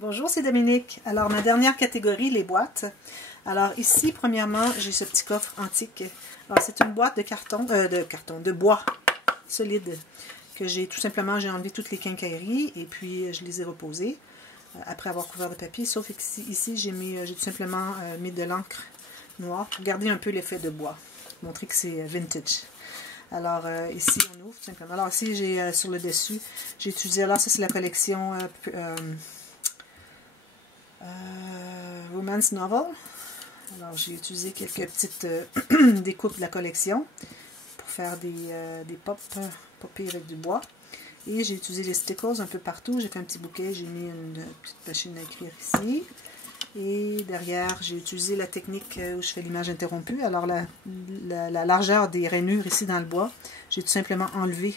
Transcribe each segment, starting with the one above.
Bonjour, c'est Dominique. Alors, ma dernière catégorie, les boîtes. Alors, ici, premièrement, j'ai ce petit coffre antique. Alors, c'est une boîte de bois solide que j'ai tout simplement, j'ai enlevé toutes les quincailleries et puis je les ai reposées après avoir couvert de papier. Sauf ici, j'ai tout simplement mis de l'encre noire pour garder un peu l'effet de bois, montrer que c'est vintage. Alors, ici, on ouvre tout simplement. Alors, ici, j'ai sur le dessus, j'ai utilisé, alors ça, c'est la collection Romance Novel. Alors, j'ai utilisé quelques petites découpes de la collection pour faire des popés avec du bois. Et j'ai utilisé des stickers un peu partout. J'ai fait un petit bouquet, j'ai mis une petite machine à écrire ici. Et derrière, j'ai utilisé la technique où je fais l'image interrompue. Alors, la largeur des rainures ici dans le bois, j'ai tout simplement enlevé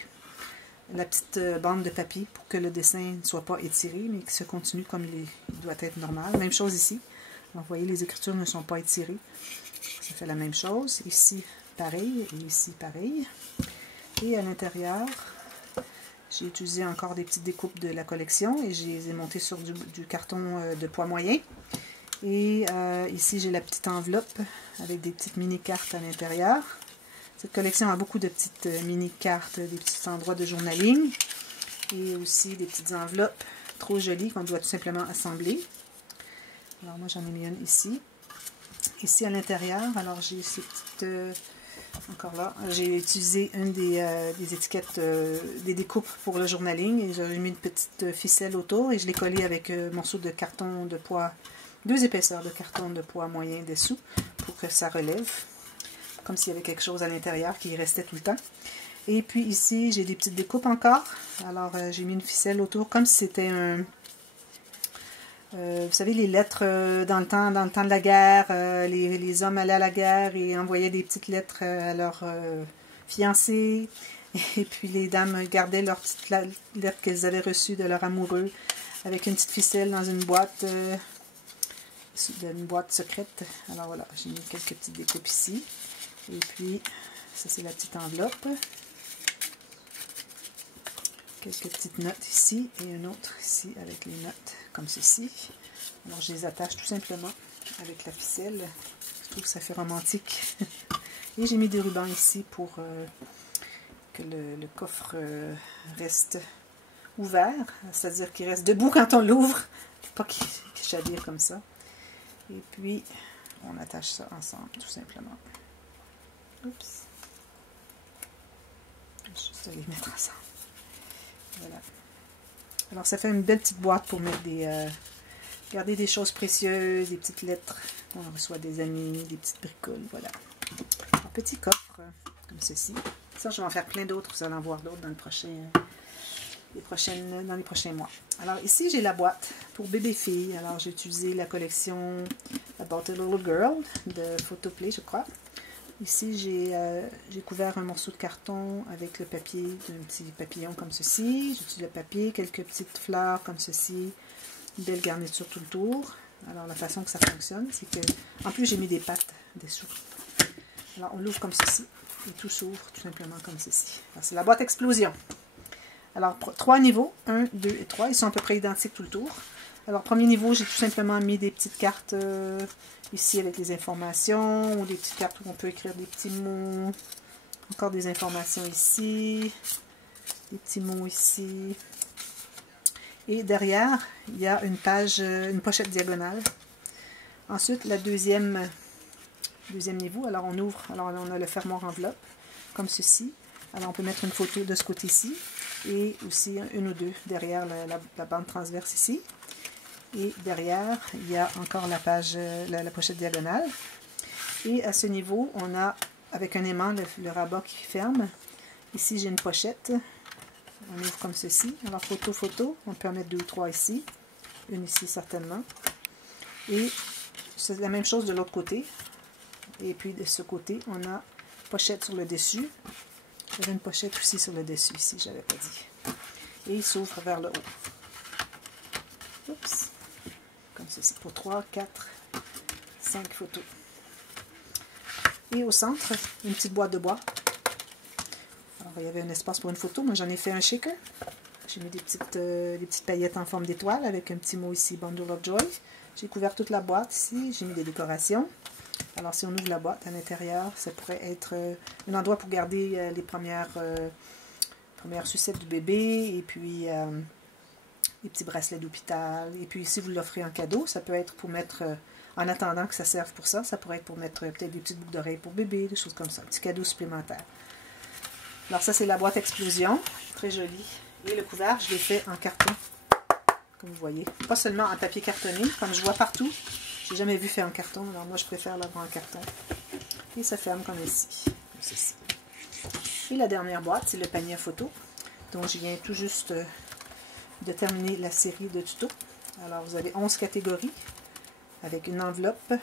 la petite bande de papier pour que le dessin ne soit pas étiré, mais qu'il se continue comme il doit être normal. Même chose ici. Donc, vous voyez, les écritures ne sont pas étirées. Ça fait la même chose. Ici, pareil. Et ici, pareil. Et à l'intérieur, j'ai utilisé encore des petites découpes de la collection et je les ai montées sur du carton de poids moyen. Et ici, j'ai la petite enveloppe avec des petites mini-cartes à l'intérieur. Cette collection a beaucoup de petites mini-cartes, des petits endroits de journaling. Et aussi des petites enveloppes trop jolies qu'on doit tout simplement assembler. Alors moi, j'en ai mis une ici. Ici, à l'intérieur, alors j'ai ces petites... encore là, j'ai utilisé une des étiquettes, des découpes pour le journaling. Et j'ai mis une petite ficelle autour et je l'ai collée avec un morceau de carton de poids, 2 épaisseurs de carton de poids moyen dessous pour que ça relève. Comme s'il y avait quelque chose à l'intérieur qui restait tout le temps. Et puis ici, j'ai des petites découpes encore. Alors, j'ai mis une ficelle autour, comme si c'était un... vous savez, les lettres dans le temps de la guerre, les hommes allaient à la guerre et envoyaient des petites lettres à leurs fiancés. Et puis les dames gardaient leurs petites lettres qu'elles avaient reçues de leur amoureux avec une petite ficelle dans une boîte secrète. Alors voilà, j'ai mis quelques petites découpes ici. Et puis, ça c'est la petite enveloppe. Quelques petites notes ici et une autre ici avec les notes comme ceci. Alors je les attache tout simplement avec la ficelle. Je trouve que ça fait romantique. Et j'ai mis des rubans ici pour que le coffre reste ouvert. C'est-à-dire qu'il reste debout quand on l'ouvre. Pas qu'il chavire comme ça. Et puis, on attache ça ensemble tout simplement. Oups. Juste les mettre ensemble. Voilà. Alors, ça fait une belle petite boîte pour mettre garder des choses précieuses, des petites lettres qu'on reçoit des amis, des petites bricoles. Voilà. Un petit coffre, comme ceci. Ça, je vais en faire plein d'autres. Vous allez en voir d'autres dans les prochains mois. Alors, ici, j'ai la boîte pour bébé-fille. Alors, j'ai utilisé la collection About a Little Girl de Photoplay, je crois. Ici, j'ai couvert un morceau de carton avec le papier d'un petit papillon comme ceci. J'utilise le papier, quelques petites fleurs comme ceci. Une belle garniture tout le tour. Alors, la façon que ça fonctionne, c'est que... En plus, j'ai mis des pattes dessous. Alors, on l'ouvre comme ceci. Et tout s'ouvre tout simplement comme ceci. C'est la boîte explosion. Alors, 3 niveaux. 1, 2 et 3. Ils sont à peu près identiques tout le tour. Alors, premier niveau, j'ai tout simplement mis des petites cartes... ici avec les informations, ou des petites cartes où on peut écrire des petits mots. Encore des informations ici. Des petits mots ici. Et derrière, il y a une pochette diagonale. Ensuite, la deuxième niveau. Alors on ouvre, alors on a le fermoir enveloppe, comme ceci. Alors on peut mettre une photo de ce côté-ci. Et aussi une ou deux derrière la bande transverse ici. Et derrière, il y a encore la pochette diagonale. Et à ce niveau, on a, avec un aimant, le rabat qui ferme. Ici, j'ai une pochette. On ouvre comme ceci. Alors, photo. On peut en mettre 2 ou 3 ici. Une ici, certainement. Et c'est la même chose de l'autre côté. Et puis, de ce côté, on a pochette sur le dessus. J'avais une pochette aussi sur le dessus, ici, je n'avais pas dit. Et il s'ouvre vers le haut. Oups. Comme ceci, pour 3, 4, 5 photos. Et au centre, une petite boîte de bois. Alors, il y avait un espace pour une photo. Moi, j'en ai fait un shaker. J'ai mis des petites paillettes en forme d'étoile avec un petit mot ici, Bundle of Joy. J'ai couvert toute la boîte ici. J'ai mis des décorations. Alors, si on ouvre la boîte à l'intérieur, ça pourrait être un endroit pour garder les premières sucettes du bébé. Et puis, les petits bracelets d'hôpital. Et puis, si vous l'offrez en cadeau, ça peut être pour mettre... en attendant que ça serve pour ça, ça pourrait être pour mettre peut-être des petites boucles d'oreilles pour bébé, des choses comme ça. Un petit cadeau supplémentaire. Alors ça, c'est la boîte explosion. Très jolie. Et le couvercle, je l'ai fait en carton. Comme vous voyez. Pas seulement en papier cartonné, comme je vois partout. J'ai jamais vu fait en carton. Alors moi, je préfère l'avoir en carton. Et ça ferme comme ici. Comme ceci. Et la dernière boîte, c'est le panier à photos. Donc, je viens tout juste de terminer la série de tutos. Alors, vous avez 11 catégories. Avec une enveloppe.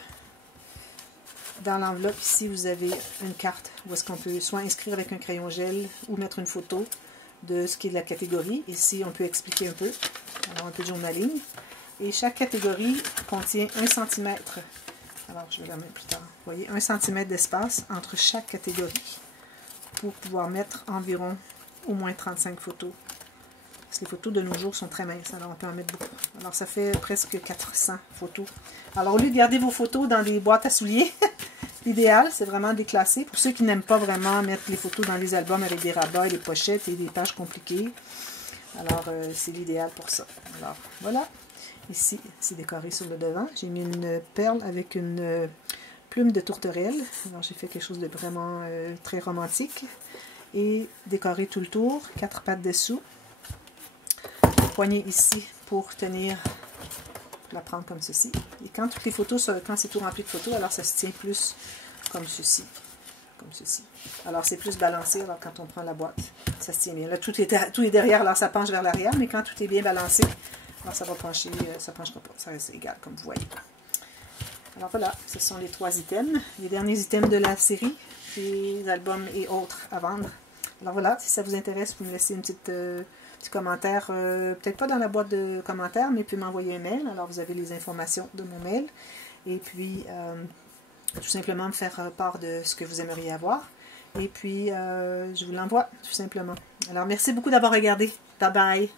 Dans l'enveloppe, ici, vous avez une carte où est-ce qu'on peut soit inscrire avec un crayon gel ou mettre une photo de ce qui est de la catégorie. Ici, on peut expliquer un peu. Alors, un peu de journaling. Et chaque catégorie contient 1 cm. Alors, je vais la mettre plus tard. Vous voyez, 1 cm d'espace entre chaque catégorie pour pouvoir mettre environ au moins 35 photos. Parce que les photos de nos jours sont très minces, alors on peut en mettre beaucoup. Alors ça fait presque 400 photos. Alors au lieu de garder vos photos dans des boîtes à souliers, l'idéal c'est vraiment déclasser. Pour ceux qui n'aiment pas vraiment mettre les photos dans les albums avec des rabats et des pochettes et des pages compliquées, alors c'est l'idéal pour ça. Alors voilà, ici c'est décoré sur le devant. J'ai mis une perle avec une plume de tourterelle. Alors j'ai fait quelque chose de vraiment très romantique. Et décoré tout le tour, 4 pattes dessous. Poignée ici pour tenir, pour la prendre comme ceci. Et quand toutes les photos, quand c'est tout rempli de photos, alors ça se tient plus comme ceci. Comme ceci. Alors c'est plus balancé, alors quand on prend la boîte, ça se tient bien. Là, tout est derrière, alors ça penche vers l'arrière, mais quand tout est bien balancé, alors ça va pencher, ça ne penchera pas, ça reste égal, comme vous voyez. Alors voilà, ce sont les 3 items, les derniers items de la série, les albums et autres à vendre. Alors voilà, si ça vous intéresse, vous me laissez une petite... petit commentaire, peut-être pas dans la boîte de commentaires, mais vous pouvez m'envoyer un mail. Alors, vous avez les informations de mon mail. Et puis, tout simplement me faire part de ce que vous aimeriez avoir. Et puis, je vous l'envoie, tout simplement. Alors, merci beaucoup d'avoir regardé. Bye bye!